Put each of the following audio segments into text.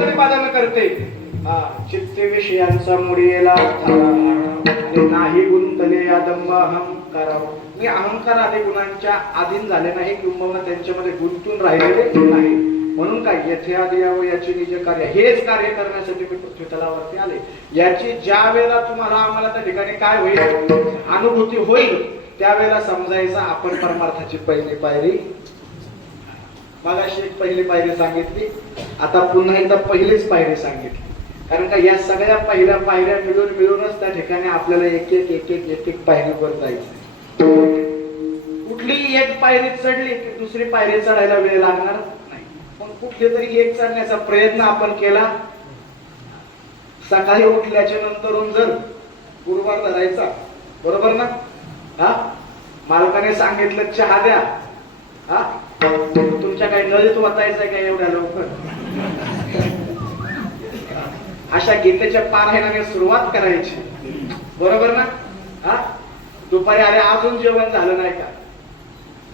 प्रतिपादन करते. चित्ते विषयांचा मुडीला आणि नाही गुंतले या दंभ अहंकाराव. मी अहंकार आदी गुणांच्या अधीन झाले नाही किंवा त्यांच्यामध्ये गुंतून राहिलेले नाही. म्हणून काय येथे आधी यावं याचे निज कार्य, हेच कार्य करण्यासाठी मी पृथ्वी तलावरती आले. याची ज्या वेळेला तुम्हाला आम्हाला त्या ठिकाणी काय होईल अनुभूती होईल त्यावेळेला समजायचं आपण परमार्थाची पहिली पायरी. मगाशी एक पहिली पायरी सांगितली, आता पुन्हा एकदा पहिलीच पायरी सांगितली. कारण का या सगळ्या पहिल्या पायऱ्या मिळूनच त्या ठिकाणी आपल्याला एक एक पायरीवर जायचं. कुठली एक पायरी चढली की दुसरी पायरी चढायला वेळ लागणार नाही. पण कुठली तरी एक चढण्याचा प्रयत्न आपण केला. सकाळी उठल्याच्या नंतरून जर गुरुवार धरायचा, बरोबर ना? मालकाने सांगितलं चहा द्या, तुमच्या काही नळीत वाचायचंय का एवढ्या लवकर? अशा गीतेच्या पारायणाने सुरुवात करायची, बरोबर ना? दुपारी अरे अजून जेवण झालं नाही का,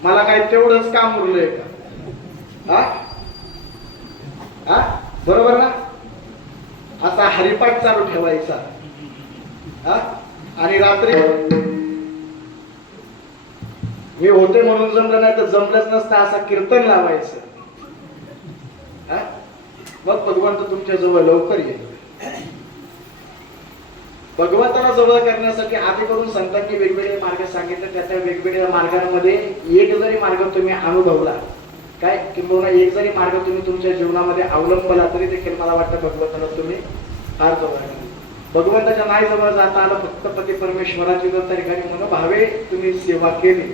मला काय तेवढंच काम उरलंय का? बरोबर ना? असा हरिपाठ चालू ठेवायचा. आणि रात्री मी होते म्हणून जमलं नाही तर जमलंच नसतं असं कीर्तन लावायचं. मग भगवंत तुमच्या जवळ लवकर येईल. भगवंताला जवळ करण्यासाठी आधी करून संतांनी वेगवेगळे मार्ग सांगितले. त्या वेगवेगळ्या मार्गांमध्ये एक जरी मार्ग तुम्ही अनुभवला, काय किंवा एक जरी मार्ग तुम्ही तुमच्या जीवनामध्ये अवलंबला तरी देखील मला वाटतं भगवंताला तुम्ही फार जवळ. भगवंताच्या नाही जवळ जाता आलं फक्त पती परमेश्वराची जर त्या ठिकाणी मनोभावे तुम्ही सेवा केली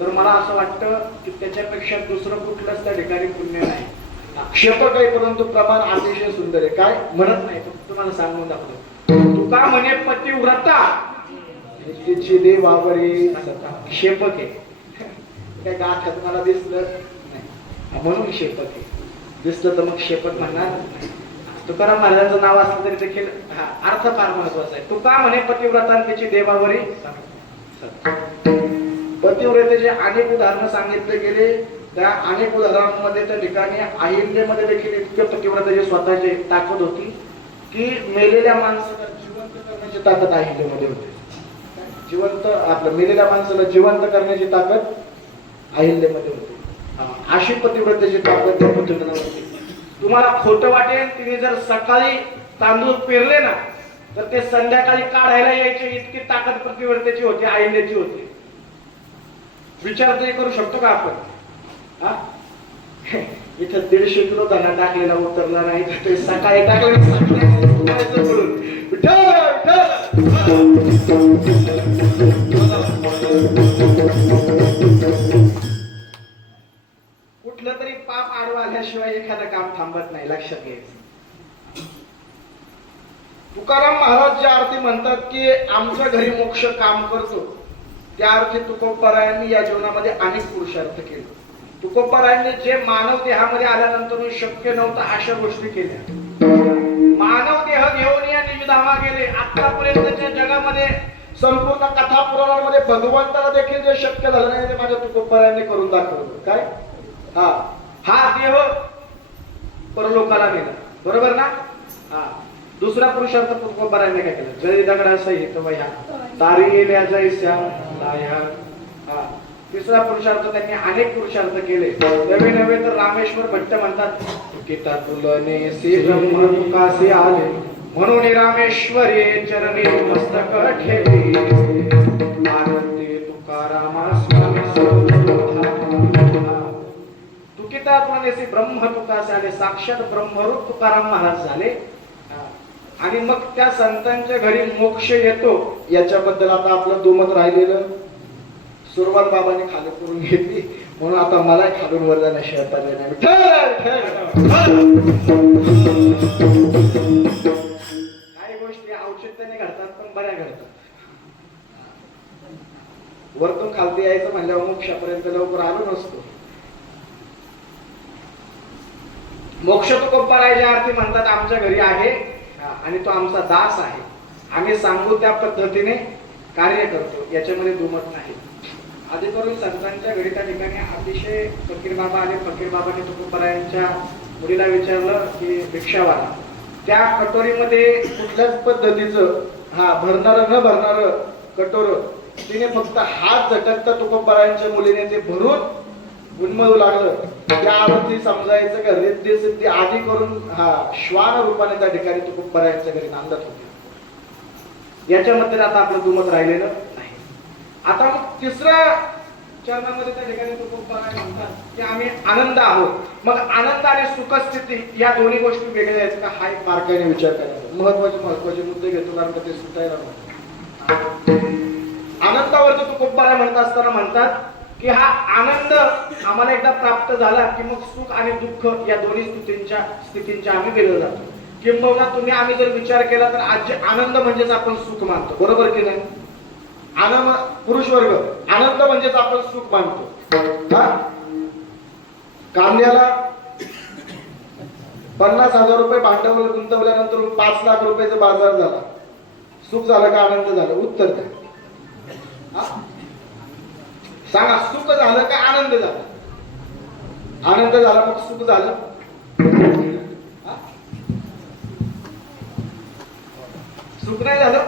तर मला असं वाटतं की त्याच्यापेक्षा दुसरं कुठलंच त्या ठिकाणी पुण्य नाही. क्षेपक आहे परंतु प्रमाण अतिशय सुंदर आहे. काय म्हणत नाही तुम्हाला सांगून दाखवतो. तुका म्हणे पतिव्रता तिची देवावरी क्षेपक आहे. काय गाठ तुम्हाला दिसलं नाही म्हणून क्षेपक आहे, दिसलं तर मग क्षेपक म्हणणार नाही. तुकाराम महाराजांचं नाव असलं तरी देखील अर्थ फार महत्वाचा आहे. तुका म्हणे पतिव्रता तिची देवावरी. पतिव्रतेचे अनेक उदाहरणं सांगितले गेले. त्या अनेक उदाहरणांमध्ये त्या ठिकाणी अहिल्यामध्ये देखील इतके पतिव्रतेची स्वतःची ताकद होती की मेलेल्या माणसाला जिवंत करण्याची ताकद अहिल्यामध्ये होती. जिवंत आपलं मेलेल्या माणसाला जिवंत करण्याची ताकद अहिल्यामध्ये होती. अशी पतिव्रतेची ताकद त्या पतिव्रतामध्ये. तुम्हाला खोटं वाटेल, तिने जर सकाळी तांदूळ पेरले ना तर ते संध्याकाळी काढायला यायचे इतकी ताकद पतिव्रतेची होती, अहिल्याची होती. विचार तरी करू शकतो का आपण? इथं 150 किलो दाना टाकलेला उतरला नाही तर ते सकाळी टाकलं. कुठलं तरी पाप आडवा आल्याशिवाय एखादं काम थांबत नाही, लक्षात घ्यायचं. तुकाराम महाराज ज्या अर्थी म्हणतात की आमच्या घरी मोक्ष काम करतो, त्या अर्थी तुकोबारायांनी या जीवनामध्ये अनेक पुरुषार्थ केले. तुकोबारायांनी जे मानव देहामध्ये आल्यानंतर शक्य नव्हतं अशा गोष्टी केल्या. मानव देह घेऊन या निजधामा गेले. आतापर्यंतच्या जगामध्ये संपूर्ण कथा पुराणांमध्ये भगवंताला देखील जे शक्य झालं नाही ते माझ्या तुकोबारायांनी करून दाखवलं. काय? हा देह परलोकाला नेला, बरोबर ना? दुसरा पुरुषार्थ तुकोबारायांनी काय केलं? जय दगडा सहित वह्या तारी गेल्या जय श्याम लाया. तिसरा पुरुषार्थ त्यांनी अनेक पुरुषार्थ केले. नवे नवे तर रामेश्वर भट्ट म्हणतात गीता तुलने से ब्रह्म तुकासे आले म्हणून रामेश्वरी चरणी मस्तक ठेवी. आरती तुकारामा स्वामी तुकिता तुलने से ब्रह्म तुकासे आले. साक्षात ब्रह्मरूप तुकाराम महाराज झाले. आणि मग त्या संतांच्या घरी मोक्ष येतो याच्याबद्दल आता आपलं दुमत राहिलेलं. सुरुवात बाबांनी खाली करून घेतली म्हणून आता मला खालून वर जाण्याशिवाय पर्याय नाही. काही गोष्टी औचित्याने घडतात पण बऱ्या घडतात. वरतून खालती यायचं म्हणल्यावर मोक्षापर्यंत लवकर आलो नसतो. मोक्ष तुकोबाराया अर्थी म्हणतात आमच्या घरी आहे आणि तो आमचा दास आहे. आम्ही सांगू त्या पद्धतीने कार्य करतो, याच्यामध्ये दुमत नाही. आधी करून संतांच्या घरी त्या ठिकाणी अतिशय फकीर बाबा आणि फकीर बाबांनी तुकोबारायांच्या मुलीला विचारलं की भिक्षावाला त्या कटोरीमध्ये कुठल्याच पद्धतीचं भरणार न भरणार कटोर तिने फक्त हात झटकता तुकोबारायांच्या मुलीने ते भरून गुणमळू लागलं. त्यावरती समजायचं का रिद्धी सिद्धी आधी करून श्वान रूपाने त्या ठिकाणी तुकोबारायांच्या घरी नांदत होते. याच्यामध्ये आता आपलं दुमत राहिलेलं नाही. आता मग तिसऱ्या चरणामध्ये त्या ठिकाणी तुकोबाराय म्हणतात की आम्ही आनंद आहोत. मग आनंद आणि सुखस्थिती या दोन्ही गोष्टी वेगळ्या आहेत का हा एक बारकाईने विचार करायचा. महत्वाचे मुद्दे घेतो कारण ते सुटायला आनंदावरती तुकोबाराय म्हणत असताना म्हणतात की हा आनंद आम्हाला एकदा प्राप्त झाला की मग सुख आणि दुःख या दोन्ही स्थितींच्या आम्ही गेलो जातो. किंबहुना तुम्ही आम्ही जर विचार केला तर आज आनंद म्हणजेच आपण सुख मानतो. बरोबर की नाही? आनंद पुरुष वर्ग आनंद म्हणजेच आपण सुख मानतो. कांद्याला 50,000 रुपये भांडवल गुंतवल्यानंतर 5 लाख रुपयाचा बाजार झाला. सुख झालं का आनंद झाला? उत्तर द्या. सांगा, सुख झालं का आनंद झाला? आनंद झाला मग सुख झालं. सुख नाही झालं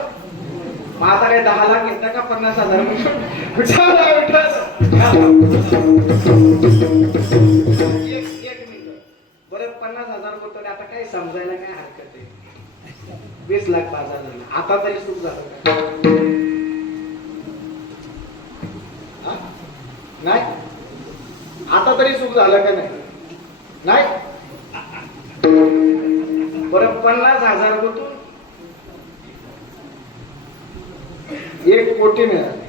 मग आता काय 10 लाख घेता का 50,000? एक मिनिट बरं 50,000 गुंतवले आता काय समजायला काय हरकत आहे? 20 लाख बाजार झाला. आता तरी सुख झालं नाही? आता तरी सुख झालं का नाही? बरं 50,000 गुंतून 1 कोटी मिळाले.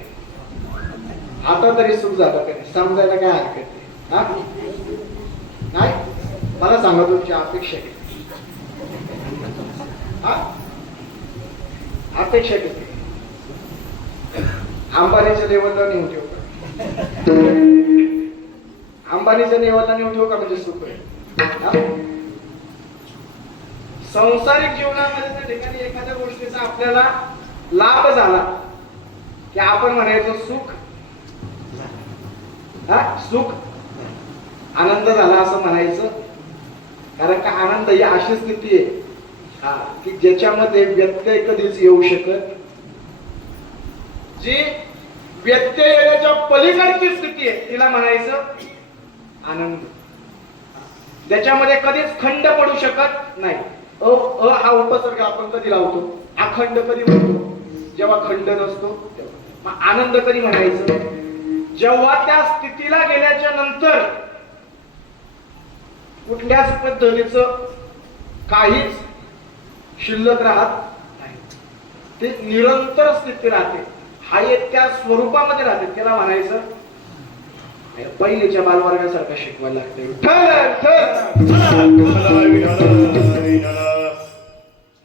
आता तरी सुख झालं का नाही? समजायला काय हरकत आहे? नाही? मला सांगा तुमची अपेक्षा किती? अपेक्षा किती? अंबानीच्या लेवलला नेऊन ठेवू का? अंबानीच्या लेवलला नेऊन ठेवू का म्हणजे सुख आहे? संसारिक जीवनामध्ये त्या ठिकाणी एखाद्या गोष्टीचा आपल्याला लाभ झाला की आपण म्हणायचं सुख सुख आनंद झाला असं म्हणायचं. कारण का आनंद ही अशी स्थिती आहे की ज्याच्यामध्ये व्यत्यय कधीच येऊ शकत. जी व्यत्यय येण्याच्या पलीकडची स्थिती आहे तिला म्हणायचं आनंद. ज्याच्यामध्ये कधीच खंड पडू शकत नाही. हा उपसर्ग आपण कधी लावतो? अखंड कधी म्हणतो? जेव्हा खंड नसतो तेव्हा. मग आनंद कधी म्हणायचं? जेव्हा त्या स्थितीला गेल्याच्या नंतर कुठल्याच पद्धतीचं काहीच शिल्लक राहत नाही. ते निरंतर स्थिती राहते. हा एक त्या स्वरूपामध्ये राहते. त्याला म्हणायचं पहिलेच्या बालवर्गासारखं शिकवायला लागते.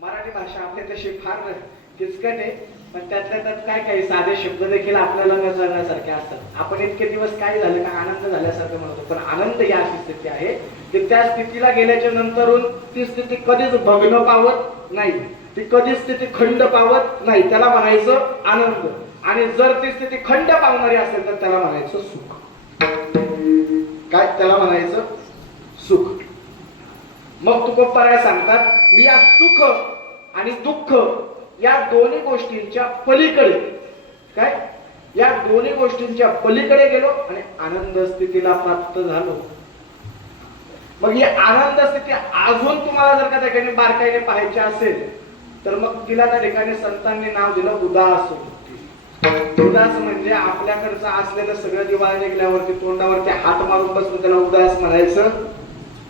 मराठी भाषा आपली तशी फार किचकट आहे पण त्यातल्या त्यात काय काही साधे शब्द देखील आपल्याला न जाण्यासारखे असतात. आपण इतके दिवस काय झालं का आनंद झाल्यासारखं म्हणतो पण आनंद ही अशी स्थिती आहे की त्या स्थितीला गेल्याच्या नंतरून ती स्थिती कधीच भग्न पावत नाही. ती कधीच स्थिती खंड पावत नाही. त्याला म्हणायचं आनंद. आणि जर ती स्थिती खंड पावणारी असेल तर त्याला म्हणायचं सुख. काय त्याला म्हणायचं? सुख. मग तुकोबाराय सांगतात मी या सुख आणि दुःख या दोन्ही गोष्टींच्या पलीकडे काय या दोन्ही गोष्टींच्या पलीकडे गेलो आणि आनंद स्थितीला प्राप्त झालो. मग ही आनंद स्थिती अजून तुम्हाला जर का त्या ठिकाणी बारकाईने पाहायची असेल तर मग तिला त्या ठिकाणी संतांनी नाव दिलं उदास वृत्ती. उदास म्हणजे आपल्याकडचं असलेलं सगळं दिवाळ निघल्यावरती तोंडावरती हात मारून बसून त्याला उदास म्हणायचं.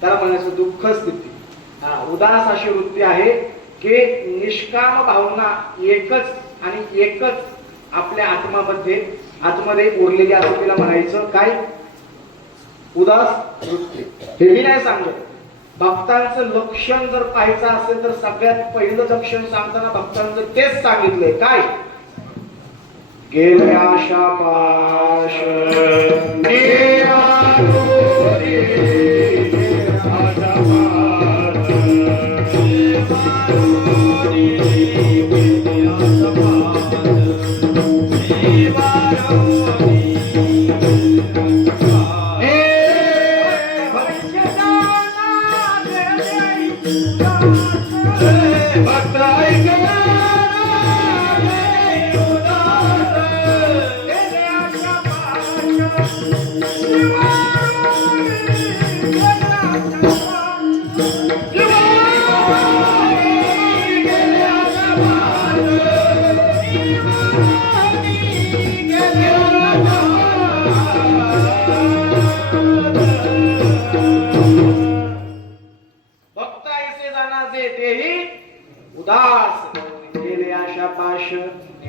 त्याला म्हणायचं दुःख स्थिती. उदास अशी वृत्ती आहे की निष्काम भावना एकच आणि एकच आपल्या आत्मध्ये उरलेली असं तिला म्हणायचं काय? उदास वृत्ती. हे मी नाही सांगत. भक्तांचं लक्षण जर पाहायचं असेल तर सगळ्यात पहिलं लक्षण सांगताना भक्तांचं तेच सांगितलंय काय? गेले आशा पाश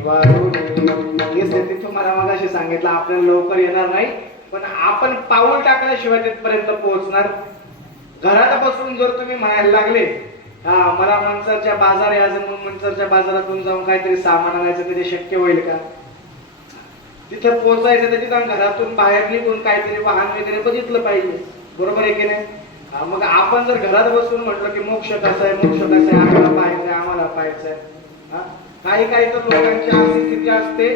हेच ते तुम्हाला मगाशी सांगितलं, आपल्याला लवकर येणार नाही, पण आपण पाऊल टाकल्याशिवाय तिथपर्यंत पोहोचणार. घरात बसून जर तुम्ही म्हणायला लागले मला मनसरच्या बाजार आहे, आज मनसरच्या बाजारातून जाऊन काहीतरी सामान आणायचं, कधी शक्य होईल का? तिथं पोहोचायचं तर तिथं घरातून बाहेर निघून काहीतरी वाहन वगैरे बघितलं पाहिजे, बरोबर आहे की नाही? मग आपण जर घरात बसून म्हटलं की मोक्ष कसा आहे, मोक्ष कसा आहे, आम्हाला पाहायचंय, आम्हाला पाहायचंय. काही काही तर लोकांची अशी स्थिती असते,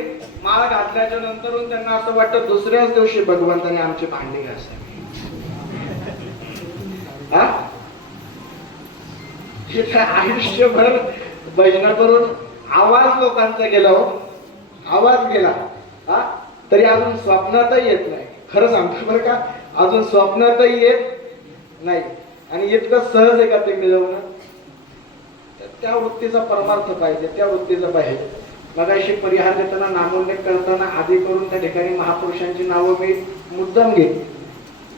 माळ घातल्याच्या नंतर त्यांना असं वाटतं दुसऱ्याच दिवशी भगवंताने आमची भांडी घासावी. आयुष्यभर भजन करून आवाज लोकांचा गेला, हो आवाज गेला, तरी अजून स्वप्नातही येत नाही. खरं सांगतो बरं का, अजून स्वप्नातही येत नाही. आणि इतकं सहज आहे का तिकडे जाऊन? त्या वृत्तीचा परमार्थ पाहिजे, त्या वृत्तीचा पाहिजे. मगाशी परिहार देताना नामोल्लेख करताना आधी करून त्या ठिकाणी महापुरुषांची नावं मी मुद्दाम घेतली,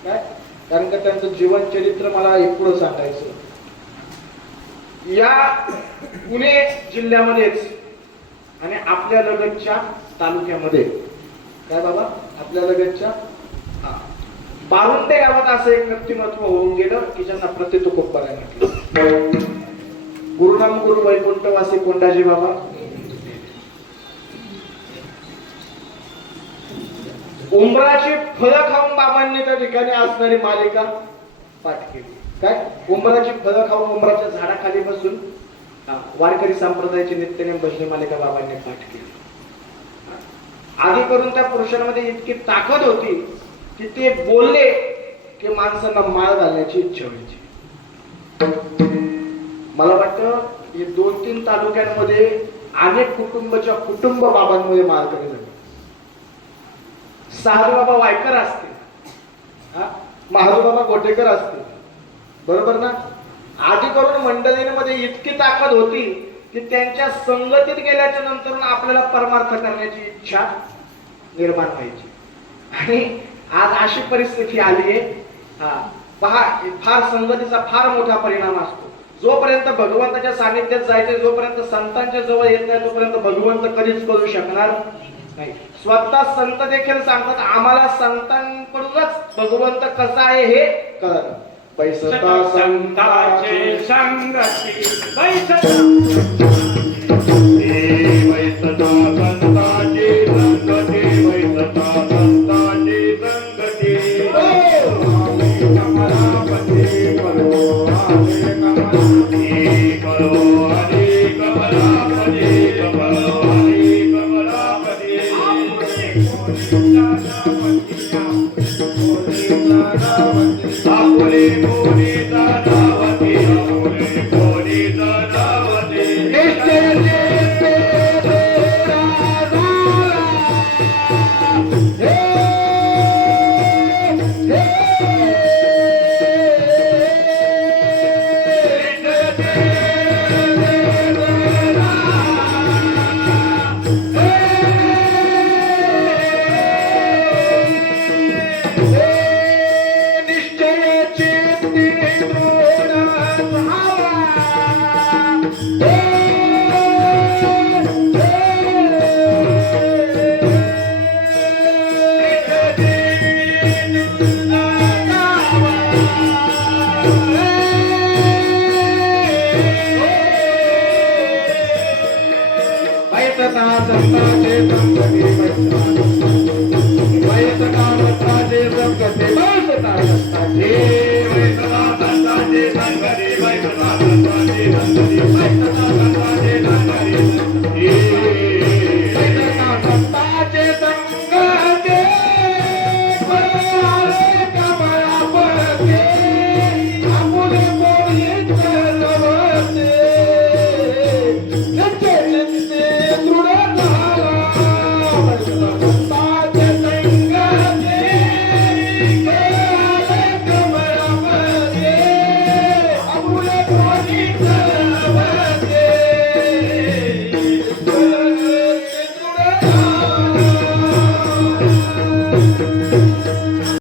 काय कारण का त्यांचं जीवन चरित्र मला पुढं सांगायचं. या पुणे जिल्ह्यामध्येच आणि आपल्या लगतच्या तालुक्यामध्ये, काय बाबा, आपल्या लगतच्या बारुंडे गावात असं एक व्यक्तिमत्व होऊन गेलं की ज्यांना प्रति तुकोबराय म्हटलं. गुरुनाम गुरु वैकुंठवासी कोंडाजी बाबा. उंबराची फळं खाऊन बाबांनी त्या ठिकाणी असणारी मालिका पाठ केली. काय उंबराची फळं खाऊन उंबराच्या झाडाखाली बसून वारकरी संप्रदायाची नित्यनेम भजनी मालिका बाबांनी पाठ केली. आधी करून त्या पुरुषांमध्ये इतकी ताकद होती की ते बोलले की माणसांना माळ घालण्याची इच्छा व्हायची. मला वाटतं हे 2-3 तालुक्यांमध्ये अनेक कुटुंब बाबांमध्ये माळ करी झाले. साधू बाबा वायकर असतील, महादेव बाबा गोटेकर असतील, बरोबर ना? आधी करून मंडळींमध्ये इतकी ताकद होती की त्यांच्या संगतीत गेल्याच्या नंतर आपल्याला परमार्थ करण्याची इच्छा निर्माण व्हायची. आणि आज अशी परिस्थिती आली आहे, पहा, फार संगतीचा फार मोठा परिणाम असतो. जोपर्यंत भगवंताच्या सानिध्यात जायचे, जोपर्यंत संतांच्या जवळ येत नाही, तोपर्यंत भगवंत कधीच करू शकणार नाही. स्वतः संत देखील सांगतात आम्हाला संतांकडूनच भगवंत कसा आहे हे कळलं. पैसता संतांचे संगती, पैसता संतांचे संगती, पैसता संतांचे संगती. कमलापती करो हरे कमलापती करो हरे कमलापती करो हरे कमलापती. आपुले कोणी दादावती, आपुले कोणी दादावती. Hey